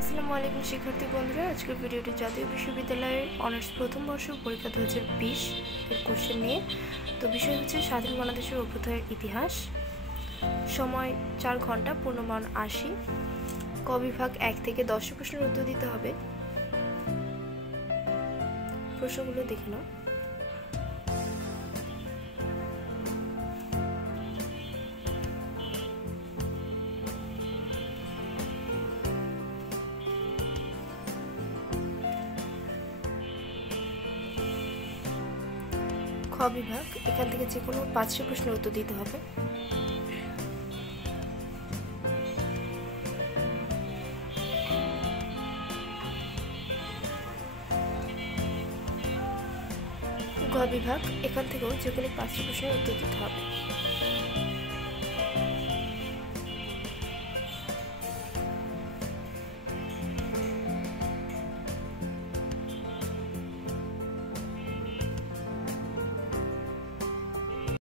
আসসালামু আলাইকুম শিক্ষার্থী বন্ধুরা, আজকের ভিডিওটি জাতীয় বিশ্ববিদ্যালয়ের অনার্স প্রথম বর্ষ পরীক্ষা 2020 এর কোশ্চেন নিয়ে। তো বিষয় হচ্ছে স্বাধীন বাংলাদেশের অভ্যুদয়ের ইতিহাস। সময় 4 ঘন্টা, পূর্ণমান 80। ক বিভাগ 1 থেকে 10 প্রশ্নের উত্তর দিতে হবে। প্রশ্নগুলো দেখে নাও। খ বিভাগ, এখান থেকে যে কোনো 5টি প্রশ্নের উত্তর দিতে হবে। গ বিভাগ, এখান থেকেও যে কোনো 5টি প্রশ্নের উত্তর দিতে হবে।